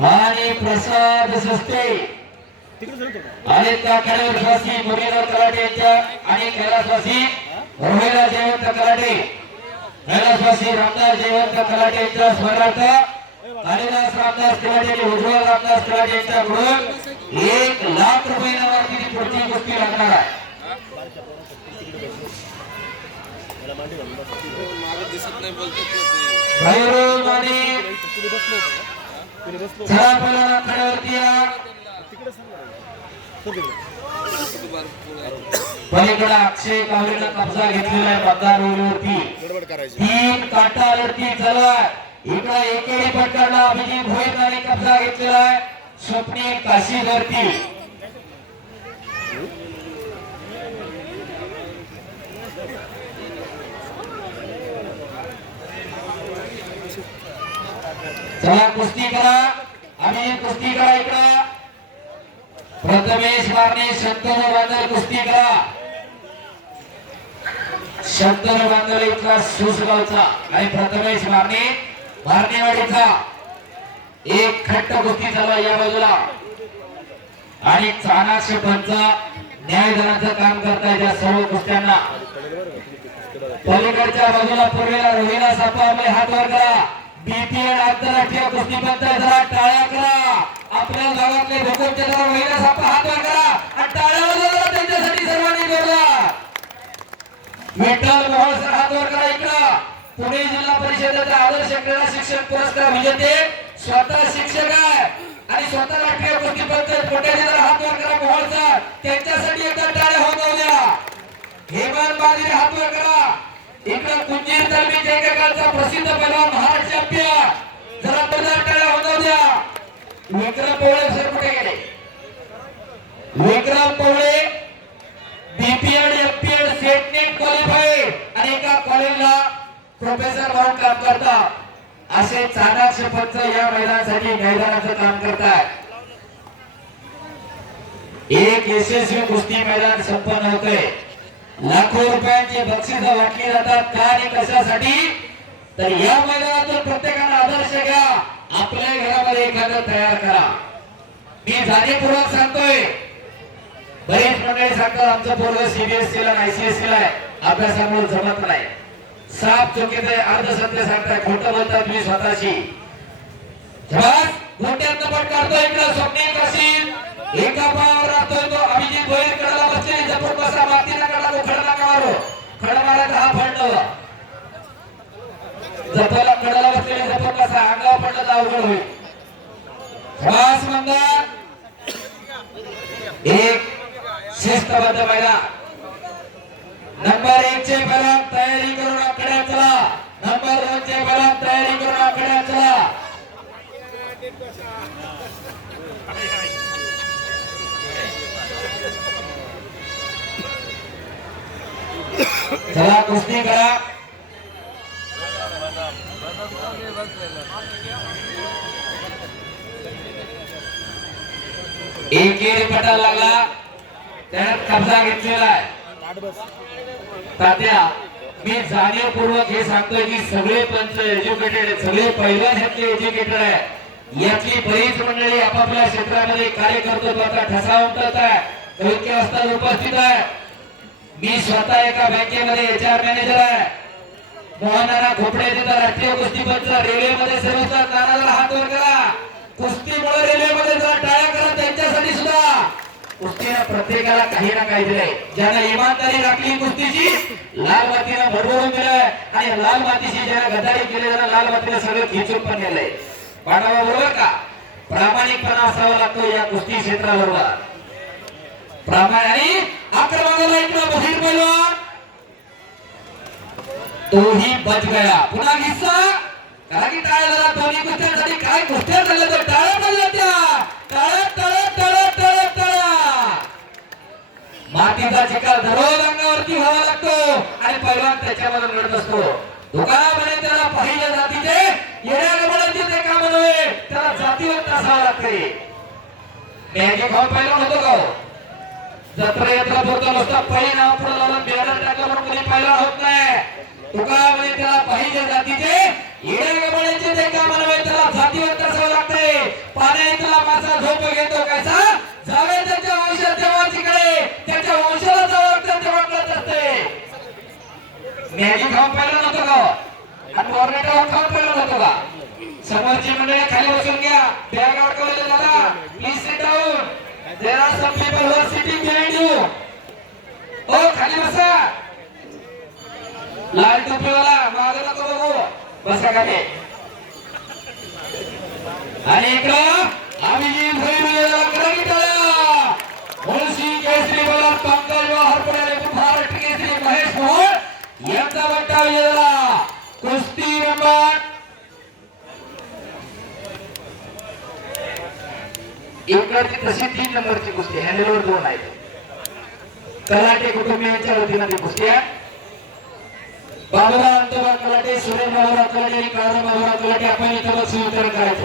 आणि प्रसाद सस्ते. आणि त्या कैलासवासी मुरलीधर कराटे यांच्या आणि कैलासवासी रोहिला जयवंत कराटे. कैलासवासी रामदास जयवंत कराटे यांच्या स्मरणार्थ कालिदास रामदास कराटे आणि उज्ज्वल रामदास कराटे यांच्याकडून एक लाख रुपये पुढची कुस्ती लागणार आहे मला मांडी घालून बस. भैरव आणि तिकडे बसलो होतो का? तिकडे बसलो होतो. चला पहिला कड्यावरती या तिकडे सर बघा. सर तिकडे. पलीकडे अक्षय कावरेनं कब्जा घेतलेला आहे मतदार करायची. तीन काटावरती चला इकडे एकेरी पट्टाला अभिजित भोईरने कब्जा घेतलेला आहे. स्वप्नील काशीवरती. चला कुस्ती करा. आम्ही कुस्ती करा इकडं. प्रथमेश मारणे शंतनू बांधव कुस्ती करा. शंतनू बांधव इथला सुसगावचा. आणि प्रथमेश मारणे मारणेवाडीचा एक खट्ट कुस्ती चालू या बाजूला. आणि चाना पंच न्यायदानाचं काम करताय त्या सर्व कुस्त्यांना. पलीकडच्या बाजूला पूर्वेला रोहिला सापा आपले हात वर करा. बीपीएल आंतरराष्ट्रीय कुस्ती जरा टाळ्या करा. आपल्या गावातले भोकोटचे जरा महिला सापा हात करा. आणि टाळ्या वाजवा त्यांच्यासाठी सर्वांनी जोडला विठ्ठल मोहन सर हात करा इकडं. पुणे जिल्हा परिषदेचा आदर्श क्रीडा शिक्षक पुरस्कार विजेते स्वतः शिक्षक आहे. आणि स्वतः राष्ट्रीय कुस्ती पंच पोट्याचे जरा हात करा मोहन सर. त्यांच्यासाठी एकदा टाळ्या होत जाऊ हेमंत बाजरी हात करा. इकडं कुंजीर दरम्यान एकेकाळचा प्रसिद्ध पैलवान महाराष्ट्र चॅम्पियन जरा जोरदार टाळ्या होत द्या. विक्रम पवळे सर कुठे गेले? Vikram Pawale B P Ed F P Ed set net qualified आणि एका कॉलेजला प्रोफेसर म्हणून काम करतात असे चाणाक्ष पंच या मैदानासाठी मैदानाचं काम करतात एक यशस्वी कुस्ती मैदान संपन्न होतंय. लाखो रुपयांची बक्षिस वाटली जातात. का आणि कशासाठी? तर या मैदानातून प्रत्येकानं आदर्श घ्या. आपल्या घरामध्ये एखादं तयार करा. मी जाणीवपूर्वक सांगतोय. बरेच मंडळी सांगतात आमचं पोरग सीबीएससी ला आयसीएससी ला अभ्यासामुळे जमत नाही. साफ चुकीचं आहे अर्ध सत्य सांगताय. खोटं बोलतात मी स्वतःशी. जवास मोठ्यात पट काढतोय इकडं स्वप्नील असेल एका पा अंगावर अवघड होईल जवास म्हणजे एक शिस्तबद्ध महिला. नंबर एक चे फलक तयारी करून आकडे चला. नंबर दोन चे फलक तयारी करून आकडे चला. चला कुस्ती करा. एकेरी पटा लागला. त्यात कब्जा घेतलेला आहे. तात्या मी जाणीवपूर्वक हे सांगतोय की सगळे पंच एज्युकेटेड सगळे पहिल्याच एज्युकेटेड आहे यातली बरीच मंडळी आपापल्या क्षेत्रामध्ये कार्य करतो आता ठसा उमटत आहे योग्य असताना उपस्थित आहे मी स्वतः एका बँकेमध्ये एच आर मॅनेजर आहे. मोहनाना खोपडे तिथं राष्ट्रीय कुस्ती पंच रेल्वेमध्ये सर्वत्र नानाला हात वर करा. कुस्तीमुळे रेल्वेमध्ये जरा टाळ्या करा त्यांच्यासाठी सुद्धा. कुस्तीनं प्रत्येकाला काही ना काही दिलंय. ज्यानं इमानदारी राखली कुस्तीची लाल मातीनं भरभरून दिलंय. आणि लाल मातीशी ज्यानं गदारी केली त्यानं लाल मातीनं सगळं खिचून पण नेलंय. बाणावा बरोबर का? प्रामाणिकपणा असावा लागतो या कुस्ती क्षेत्राबरोबर. प्रामाणिक आणि आक्रमणाला इकडं बहीर पैलवान. तोही बच गया. पुन्हा किस्सा. कारण की टाळ्या जरा दोन्ही कुस्त्यांसाठी आणि पैलवान असतो. दुकानामध्ये त्याला पहिल्या जातीचे येण्या ते काम नव्हे त्याला जातीवंत असावं लागते. मॅगी खाऊन पाहिलं होतो का हो? जत्रा यात्रा पुरतं नुसतं पहिली मॅगी खाऊन पाहिलं नव्हतं का? आणि वॉर्नेटा खाऊन पहिला नव्हतं का? समोरची मंडळी खाली बसून घ्या. बॅग अडकवलेले दादा please sit down there are some people who are sitting behind you ओ खाली बसा. लाल टोपीवाला मागे नको बघू. बसा खाली. आणि इकडं आम्ही यांचा बट्टा कुस्ती इकडची तशी तीन नंबरची कुस्ती हँडलवर दोन आहेत. कलाटे कुटुंबियांच्या वतीनं ती कुस्ती आहे. बाबुराव अंतोबा कलाटे सुरेश बाबुराव कलाटे आणि काळा बाबुराव कलाटे आपण इथं वितरण करायचं.